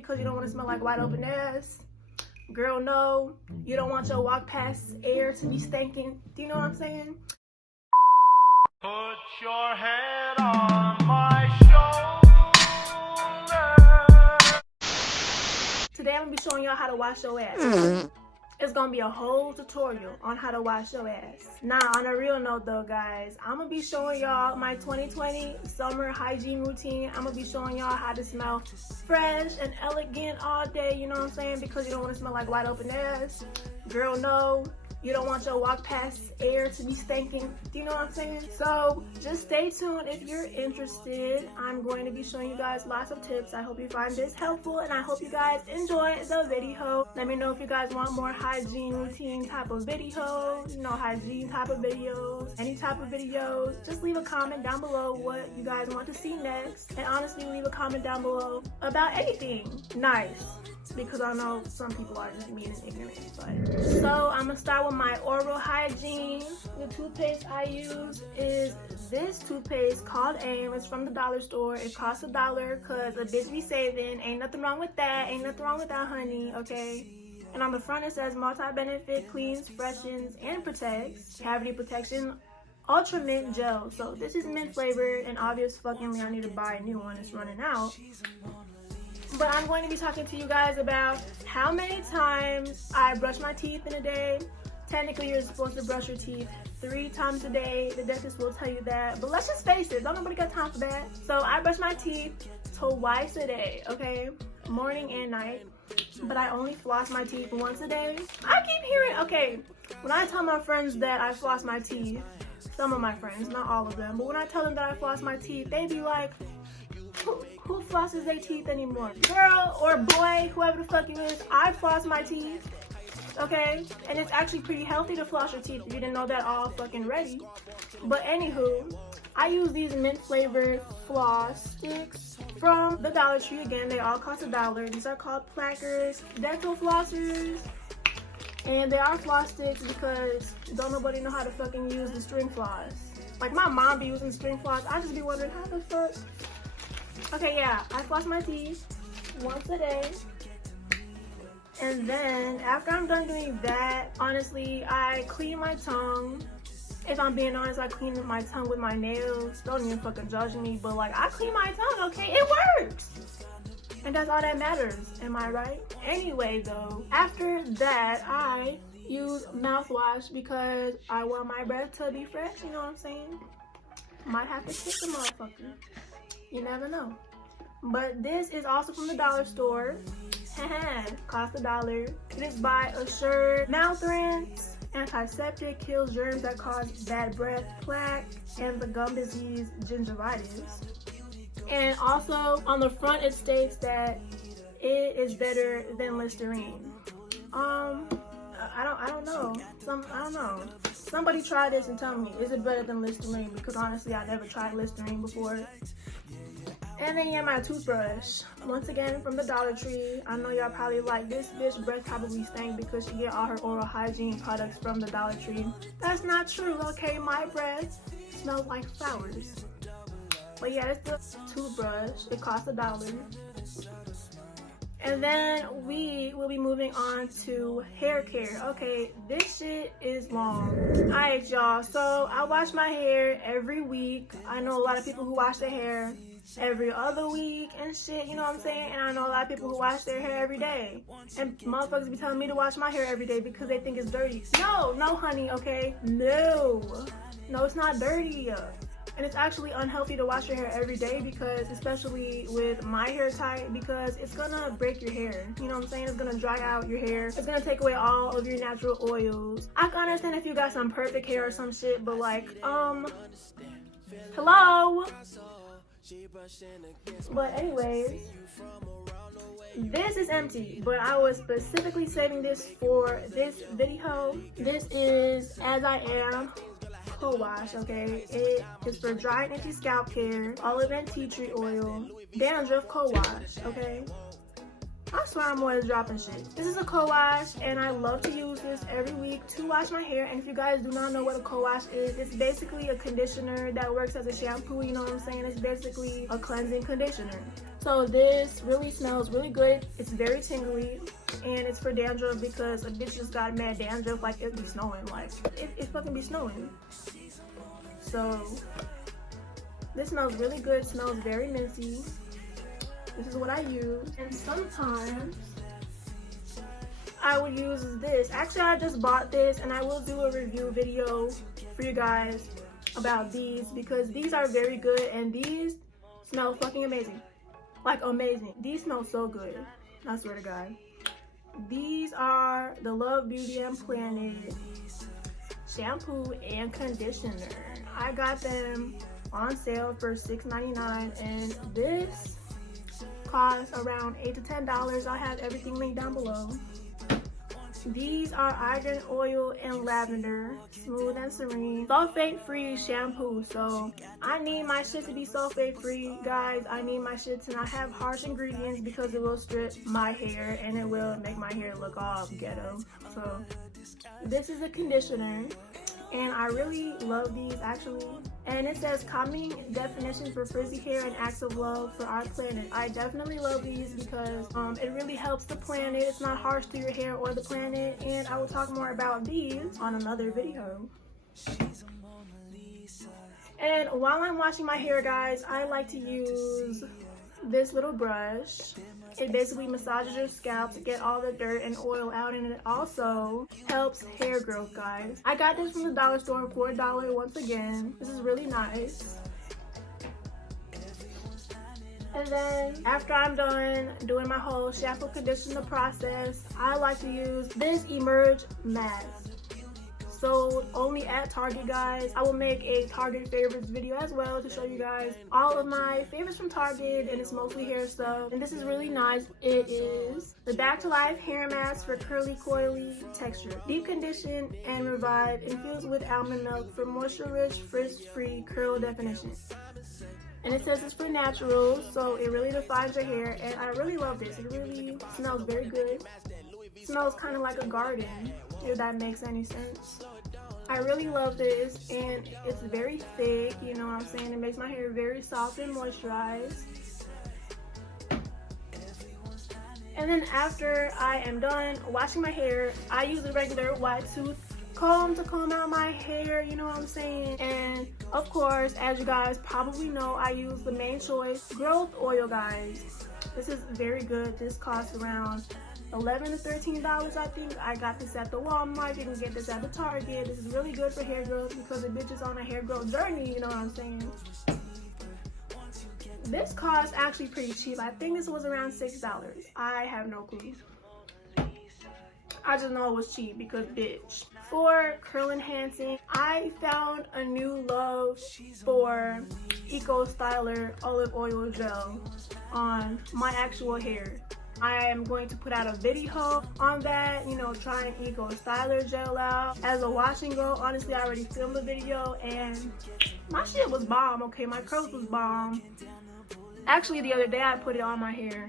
Because you don't want to smell like wide open ass. Girl, no. You don't want your walk past air to be stinking. Do you know what I'm saying? Put your head on my shoulder. Today I'm gonna be showing y'all how to wash your ass. It's gonna be a whole tutorial on how to wash your ass. Now, on a real note though, guys, I'm gonna be showing y'all my 2020 summer hygiene routine. I'm gonna be showing y'all how to smell fresh and elegant all day, you know what I'm saying? Because you don't want to smell like wide open ass. Girl, no. You don't want your walk past air to be stinking. Do you know what I'm saying? So just stay tuned if you're interested. I'm going to be showing you guys lots of tips. I hope you find this helpful and I hope you guys enjoy the video. Let me know if you guys want more hygiene routine type of videos, you know, hygiene type of videos, any type of videos. Just leave a comment down below what you guys want to see next. And honestly, leave a comment down below about anything nice, because I know some people are just mean and ignorant. But so I'm gonna start with my oral hygiene. The toothpaste I use is this toothpaste called AIM. It's from the dollar store. It costs $1 because a bitch be saving. Ain't nothing wrong with that. Ain't nothing wrong with that, honey. Okay. And on the front it says multi-benefit, cleans, freshens, and protects. Cavity protection, ultra mint gel. So this is mint flavored, and obvious fuckingly I need to buy a new one. It's running out. But I'm going to be talking to you guys about how many times I brush my teeth in a day. Technically, you're supposed to brush your teeth 3 times a day. The dentist will tell you that. But let's just face it, don't nobody got time for that. So I brush my teeth twice a day, okay? Morning and night. But I only floss my teeth once a day. I keep hearing, okay, when I tell my friends that I floss my teeth, some of my friends, not all of them, but when I tell them that I floss my teeth, they be like, who flosses their teeth anymore? Girl or boy, whoever the fuck you is, I floss my teeth, okay? And it's actually pretty healthy to floss your teeth if you didn't know that all fucking ready. But anywho, I use these mint flavored floss sticks from the Dollar Tree. Again, they all cost $1. These are called plackers, dental flossers. And they are floss sticks because don't nobody know how to fucking use the string floss. Like my mom be using string floss. I just be wondering how the fuck. Okay, yeah, I floss my teeth once a day. And then after I'm done doing that, honestly, I clean my tongue. If I'm being honest, I clean my tongue with my nails. Don't even fucking judge me, but like I clean my tongue, okay? It works. And that's all that matters, am I right? Anyway though, after that, I use mouthwash because I want my breath to be fresh, you know what I'm saying? Might have to kiss the motherfucker. You never know. But this is also from the dollar store. Cost $1. It is by Assured Mouth Rinse. Antiseptic, kills germs that cause bad breath, plaque, and the gum disease gingivitis. And also on the front it states that it is better than Listerine. I don't know. I don't know. Somebody try this and tell me, is it better than Listerine? Because honestly, I never tried Listerine before. And then yeah, my toothbrush. Once again, from the Dollar Tree. I know y'all probably like, this bitch breath probably stank because she get all her oral hygiene products from the Dollar Tree. That's not true, okay? My breath smells like flowers. But yeah, it's the toothbrush. It costs $1. And then we will be moving on to hair care. Okay, this shit is long. Alright, y'all. So I wash my hair every week. I know a lot of people who wash their hair every other week and shit, you know what I'm saying? And I know a lot of people who wash their hair every day. And motherfuckers be telling me to wash my hair every day because they think it's dirty. No, honey, okay? No, it's not dirty. And it's actually unhealthy to wash your hair every day because, especially with my hair type, because it's gonna break your hair. You know what I'm saying? It's gonna dry out your hair. It's gonna take away all of your natural oils. I can understand if you got some perfect hair or some shit, but like, hello? But anyways, this is empty, but I was specifically saving this for this video. This is As I Am co-wash, okay? It is for dry and itchy scalp care, olive and tea tree oil, dandruff co-wash, okay? I swear I'm always dropping shit. This is a co-wash, and I love to use this every week to wash my hair. And if you guys do not know what a co-wash is, it's basically a conditioner that works as a shampoo, you know what I'm saying? It's basically a cleansing conditioner. So this really smells really good. It's very tingly, and it's for dandruff because a bitch just got mad dandruff, like it be snowing, like it fucking be snowing. So this smells really good, smells very minty. This is what I use. And sometimes I would use this. Actually, I just bought this, and I will do a review video for you guys about these because these are very good, and these smell fucking amazing. Like amazing. These smell so good. I swear to God. These are the Love Beauty and Planet shampoo and conditioner. I got them on sale for $6.99, and this costs around $8 to $10. I'll have everything linked down below. These are argan oil and lavender, smooth and serene, sulfate-free shampoo. So I need my shit to be sulfate-free, guys. I need my shit to not have harsh ingredients because it will strip my hair and it will make my hair look all ghetto. So this is a conditioner, and I really love these actually. And it says calming definition for frizzy hair and acts of love for our planet. I definitely love these because it really helps the planet. It's not harsh to your hair or the planet, and I will talk more about these on another video. And while I'm washing my hair, guys, I like to use this little brush. It basically massages your scalp to get all the dirt and oil out, and it also helps hair growth, guys. I got this from the dollar store for $1 once again. This is really nice. And then after I'm done doing my whole shampoo conditioner process, I like to use this Emerge mask. Sold only at Target, guys. I will make a Target favorites video as well to show you guys all of my favorites from Target, and it's mostly hair stuff. And this is really nice. It is the Back to Life hair mask for curly coily texture, deep condition and revive, infused with almond milk for moisture rich, frizz free curl definition. And it says it's for natural, so it really defines your hair, and I really love this. It really smells very good. It smells kind of like a garden, if that makes any sense. I really love this, and it's very thick, you know what I'm saying? It makes my hair very soft and moisturized. And then after I am done washing my hair, I use a regular wide tooth comb to comb out my hair, you know what I'm saying? And of course, as you guys probably know, I use the Main Choice Growth Oil, guys. This is very good. This costs around $11 to $13, I think. I got this at the Walmart. You can get this at the Target. This is really good for hair growth because the bitch is on a hair growth journey, you know what I'm saying? This cost actually pretty cheap. I think this was around $6. I have no clue. I just know it was cheap because bitch. For curl enhancing, I found a new love for Eco Styler olive oil gel on my actual hair. I am going to put out a video on that, you know, trying Eco Styler gel out as a wash and go. Honestly, I already filmed the video and my shit was bomb, okay? My curls was bomb. Actually, the other day I put it on my hair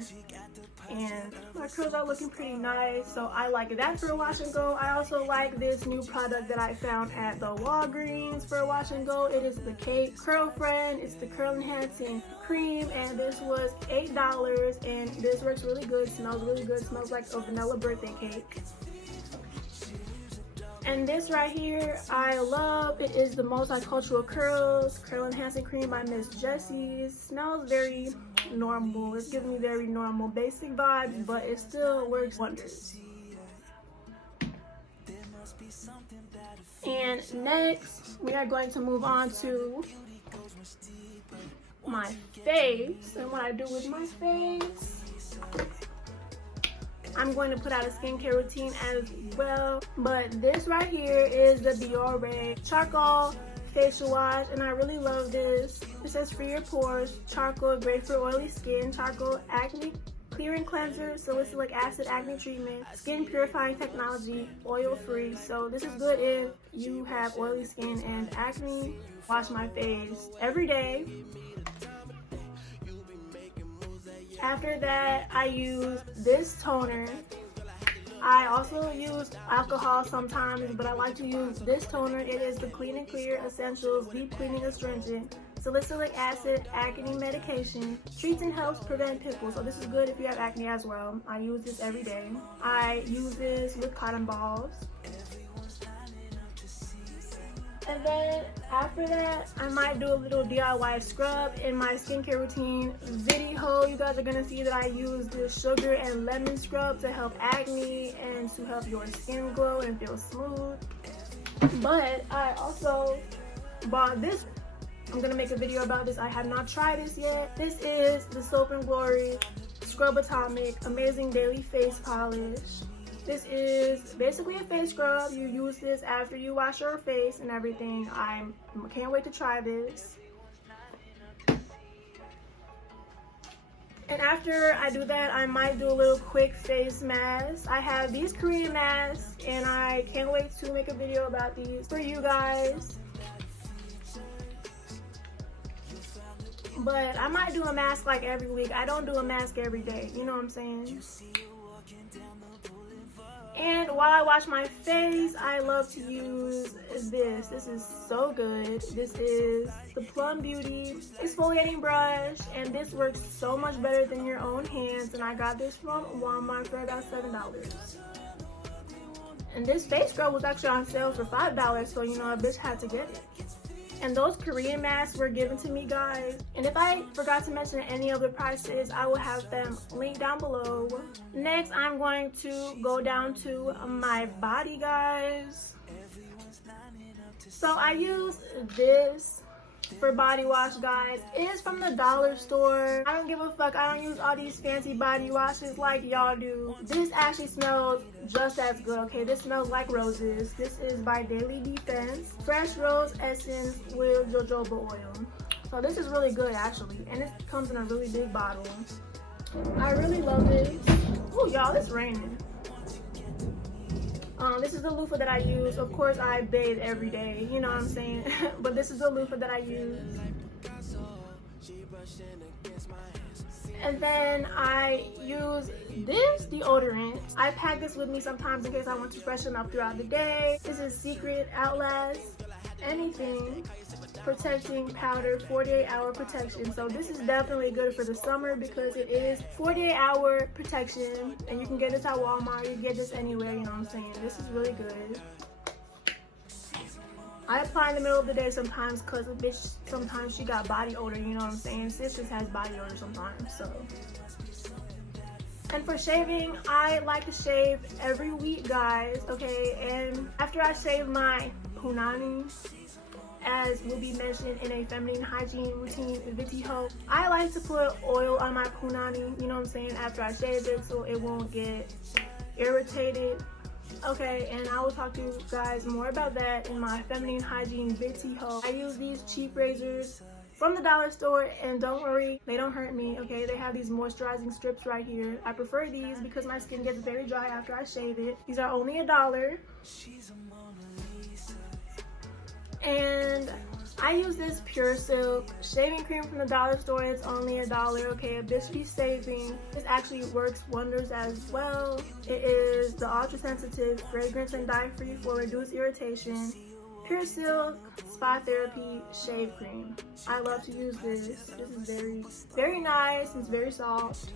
and my curls are looking pretty nice, so I like that for a wash and go. I also like this new product that I found at the Walgreens for a wash and go. It is the Cake Curl Friend. It's the curl enhancing cream, and this was $8, and this works really good, smells really good, smells like a vanilla birthday cake. And this right here, I love. It is the Multicultural Curls Curl Enhancing Cream by Miss Jessie's. Smells very normal. It's giving me very normal basic vibes, but it still works wonders. And next, we are going to move on to my face and what I do with my face. I'm going to put out a skincare routine as well, but this right here is the Biore Charcoal Facial Wash, and I really love this. It says for your pores, charcoal, great for oily skin, charcoal acne clearing cleanser, salicylic acid acne treatment, skin purifying technology, oil free. So this is good if you have oily skin and acne. Wash my face every day After that, I use this toner. I also use alcohol sometimes, but I like to use this toner. It is the Clean and Clear Essentials Deep Cleaning Astringent Salicylic Acid Acne Medication. Treats and helps prevent pimples. So this is good if you have acne as well. I use this every day. I use this with cotton balls. And then after that, I might do a little DIY scrub in my skincare routine video. You guys are gonna see that I use this sugar and lemon scrub to help acne and to help your skin glow and feel smooth. But I also bought this. I'm gonna make a video about this. I have not tried this yet. This is the Soap and Glory Scrub Atomic Amazing Daily Face Polish. This is basically a face scrub. You use this after you wash your face and everything. I can't wait to try this. And after I do that, I might do a little quick face mask. I have these Korean masks and I can't wait to make a video about these for you guys. But I might do a mask like every week. I don't do a mask every day, you know what I'm saying? And while I wash my face, I love to use this. This is so good. This is the Plum Beauty exfoliating brush, and this works so much better than your own hands. And I got this from Walmart for about $7. And this face scrub was actually on sale for $5, so you know, a bitch had to get it. And those Korean masks were given to me, guys. And if I forgot to mention any of the prices, I will have them linked down below. Next, I'm going to go down to my body, guys. So I use this for body wash, guys. It is from the dollar store. I don't give a fuck. I don't use all these fancy body washes like y'all do. This actually smells just as good, okay? This smells like roses. This is by Daily Defense. Fresh rose essence with jojoba oil. So this is really good, actually. And it comes in a really big bottle. I really love this. Oh, y'all, it's raining. This is the loofah that I use. Of course, I bathe every day, you know what I'm saying? But this is the loofah that I use. And then I use this deodorant. I pack this with me sometimes in case I want to freshen up throughout the day. This is Secret Outlast Anything Protecting Powder 48-hour protection. So this is definitely good for the summer because it is 48-hour protection, and you can get this at Walmart. You can get this anywhere, you know what I'm saying? This is really good. I apply in the middle of the day sometimes because a bitch, sometimes she got body odor, you know what I'm saying? Sis just has body odor sometimes, so. And for shaving, I like to shave every week, guys, okay? And after I shave my punani, as will be mentioned in a feminine hygiene routine video, I like to put oil on my punani, you know what I'm saying, after I shave it so it won't get irritated. Okay, and I will talk to you guys more about that in my feminine hygiene video. I use these cheap razors from the dollar store, and don't worry, they don't hurt me, okay? They have these moisturizing strips right here. I prefer these because my skin gets very dry after I shave it. These are only $1. And I use this Pure Silk shaving cream from the dollar store. It's only $1, okay? A bitch be saving. This actually works wonders as well. It is the ultra sensitive, fragrance and dye free for reduced irritation Pure Silk Spa Therapy Shave Cream. I love to use this. This is very nice. It's very soft.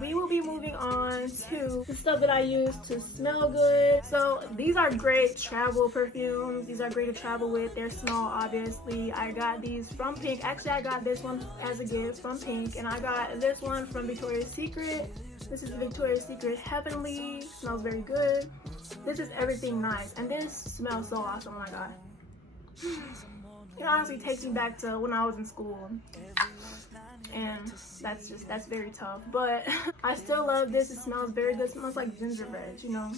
We will be moving on to the stuff that I use to smell good. So these are great travel perfumes. These are great to travel with. They're small, obviously. I got these from Pink. Actually, I got this one as a gift from Pink, and I got this one from Victoria's Secret. This is Victoria's Secret Heavenly. Smells very good. This is Everything Nice, and this smells so awesome. Oh my god. It honestly takes me back to when I was in school. And that's very tough, but I still love this. It smells very good. It smells like gingerbread, you know.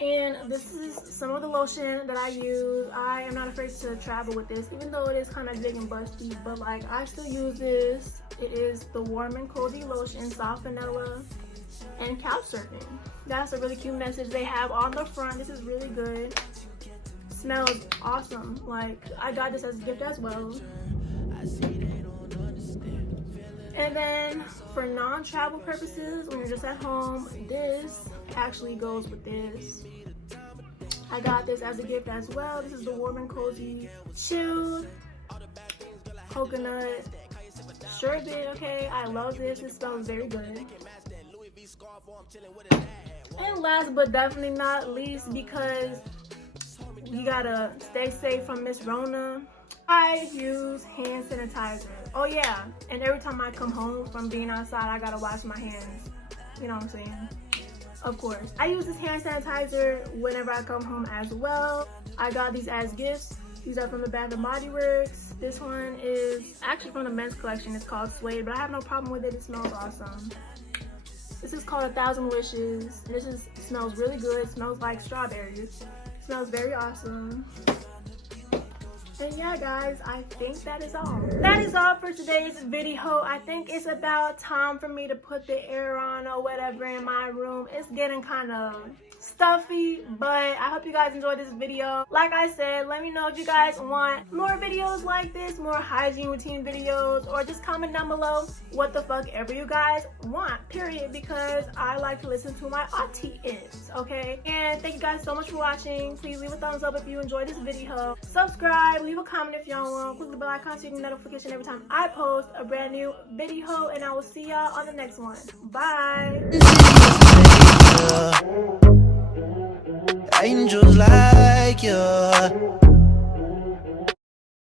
And this is some of the lotion that I use. I am not afraid to travel with this, even though it is kind of big and busty, but like I still use this. It is the Warm and Cozy Lotion, Soft Vanilla and Couch Surfing. That's a really cute message they have on the front. This is really good. Smells awesome. Like I got this as a gift as well. And then for non-travel purposes, when you're just at home, this actually goes with this. I got this as a gift as well. This is the Warm and Cozy Chilled Coconut Sherbet. Okay, I love this. It smells very good. And last but definitely not least, because you gotta stay safe from Miss Rona, I use hand sanitizer. Oh yeah, and every time I come home from being outside, I gotta wash my hands. You know what I'm saying? Of course. I use this hand sanitizer whenever I come home as well. I got these as gifts. These are from the Bath & Body Works. This one is actually from the men's collection. It's called Suede, but I have no problem with it. It smells awesome. This is called 1,000 Wishes. This smells really good. It smells like strawberries. It smells very awesome. And yeah, guys, I think that is all. That is all for today's video. I think it's about time for me to put the air on or whatever in my room. It's getting kind of stuffy, but I hope you guys enjoyed this video. Like I said, let me know if you guys want more videos like this, more hygiene routine videos, or just comment down below what the fuck ever you guys want, period, because I like to listen to my audience, okay? And thank you guys so much for watching. Please leave a thumbs up if you enjoyed this video. Subscribe, leave a comment if y'all want. Click the bell icon so you get notification every time I post a brand new video, and I will see y'all on the next one. Bye. Angels like you.